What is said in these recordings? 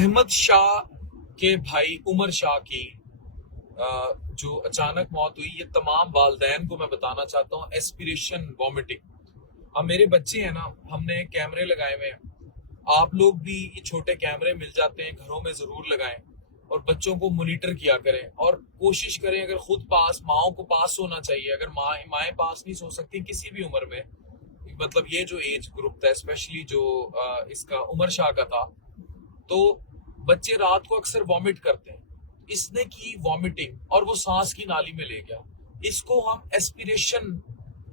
अहमद शाह के भाई उमर शाह की जो अचानक मौत हुई, ये तमाम वालदैन को मैं बताना चाहता हूँ। Aspiration vomiting. अब मेरे बच्चे हैं ना, हमने कैमरे लगाए हुए हैं। आप लोग भी ये छोटे कैमरे मिल जाते हैं, घरों में जरूर लगाएं और बच्चों को मॉनिटर किया करें और कोशिश करें, अगर खुद पास, माओ को पास होना चाहिए। अगर माएँ पास नहीं सो सकती किसी भी उम्र में, मतलब ये जो एज ग्रुप था, स्पेशली जो इसका उमर शाह का था, तो बच्चे रात को अक्सर वॉमिट करते हैं। इसने की वॉमिटिंग और वो सांस की नाली में ले गया। इसको हम एस्पिरेशन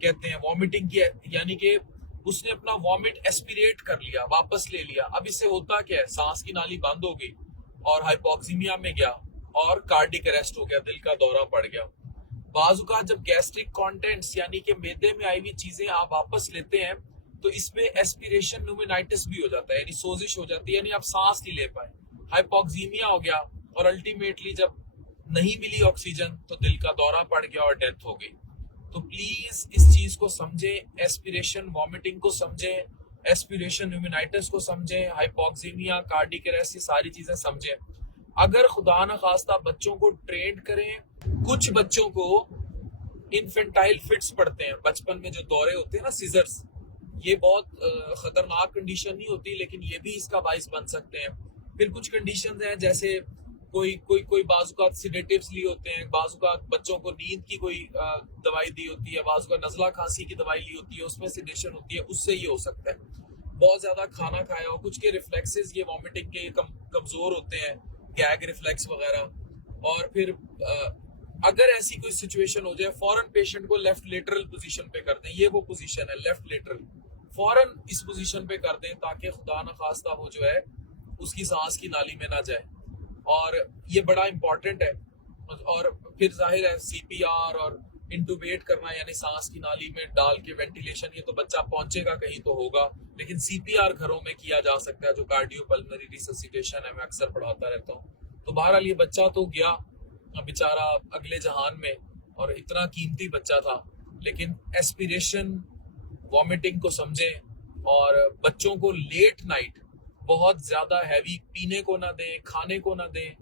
कहते हैं, वॉमिटिंग की, यानी कि उसने अपना वॉमिट एस्पिरेट कर लिया, वापस ले लिया। अब इससे होता क्या है, सांस की नाली बंद हो गई और हाइपोक्सीमिया में गया और कार्डिक अरेस्ट हो गया, दिल का दौरा पड़ गया। बाजुका जब गैस्ट्रिक कंटेंट्स यानी कि मैदे में आई हुई चीजें आप वापस लेते हैं तो इसमें एस्पिरेशन न्यूमेनाइटिस भी हो जाता है, यानी सोजिश हो जाती है, यानी आप सांस नहीं ले पाए, हाइपोक्सीमिया हो गया और अल्टीमेटली जब नहीं मिली ऑक्सीजन तो दिल का दौरा पड़ गया और डेथ हो गई। तो प्लीज इस चीज को समझें, एस्पिरेशन वॉमिटिंग को समझें, एस्पिरेशन न्यूमेनाइटिस को समझें, हाइपोक्सीमिया, कार्डिक अरेस्ट, ये सारी चीजें समझें। अगर खुदा न खास्ता बच्चों को ट्रेन करें, कुछ बच्चों को इन्फेंटाइल फिट्स पड़ते हैं, बचपन में जो दौरे होते हैं ना, सीजर्स, ये बहुत खतरनाक कंडीशन नहीं होती लेकिन ये भी इसका बाइस बन सकते हैं। फिर कुछ कंडीशंस हैं, जैसे कोई बाजुकात सिडेटिव्स लिए होते हैं, बाजुकात बच्चों को नींद की कोई दवाई दी होती है, बाजुकात नजला खांसी की दवाई ली होती है, उसमें सिडेशन होती है, उससे ये हो सकता है। बहुत ज्यादा खाना खाया हो, कुछ के रिफ्लेक्सेस ये वॉमिटिंग के कमजोर होते हैं, गैग रिफ्लेक्स वगैरह। और फिर अगर ऐसी कोई सिचुएशन हो जाए, फौरन पेशेंट को लेफ्ट लेटरल पोजीशन पे कर दें। ये वो पोजीशन है लेफ्ट लेटरल, फौरन इस पोजीशन पे कर दें ताकि खुदा न खास्ता वो जो है उसकी सांस की नाली में ना जाए, और ये बड़ा इंपॉर्टेंट है। और फिर जाहिर है सीपीआर और इंटूबेट करना, यानी सांस की नाली में डाल के वेंटिलेशन, ये तो बच्चा पहुंचेगा कहीं तो होगा, लेकिन सीपीआर घरों में किया जा सकता है, जो कार्डियोपल्मोनरी रिससिटेशन है, मैं अक्सर पढ़ाता रहता हूँ। तो बहरहाल ये बच्चा तो गया बेचारा अगले जहान में, और इतना कीमती बच्चा था। लेकिन एस्पिरेशन वॉमिटिंग को समझें और बच्चों को लेट नाइट बहुत ज्यादा हैवी पीने को ना दें, खाने को ना दें।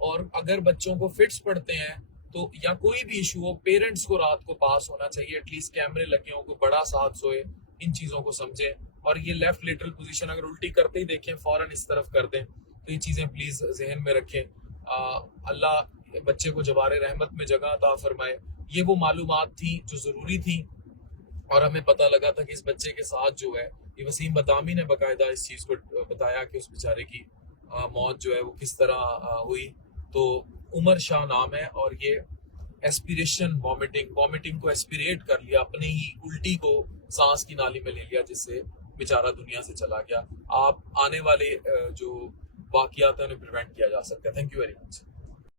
और अगर बच्चों को फिट्स पड़ते हैं तो, या कोई भी इशू हो, पेरेंट्स को रात को पास होना चाहिए, एटलीस्ट कैमरे लगे हों, को बड़ा साथ सोए। इन चीजों को समझें। और ये लेफ्ट लेटरल पोजीशन अगर उल्टी करते ही देखें, फौरन इस तरफ कर दें। तो ये चीजें प्लीज जहन में रखें। अल्लाह बच्चे को जवारे रहमत में जगह अता फरमाए। ये वो मालूमात थी जो जरूरी थी, और हमें पता लगा था कि इस बच्चे के साथ जो है, ये वसीम बदामी ने बाकायदा इस चीज को बताया कि उस बेचारे की मौत जो है वो किस तरह हुई। तो उमर शाह नाम है, और ये एस्पिरेशन वॉमिटिंग को एस्पिरेट कर लिया, अपने ही उल्टी को सांस की नाली में ले लिया, जिससे बेचारा दुनिया से चला गया। आप आने वाले जो वाकयात है उन्हें प्रिवेंट किया जा सकता है। Thank you very much.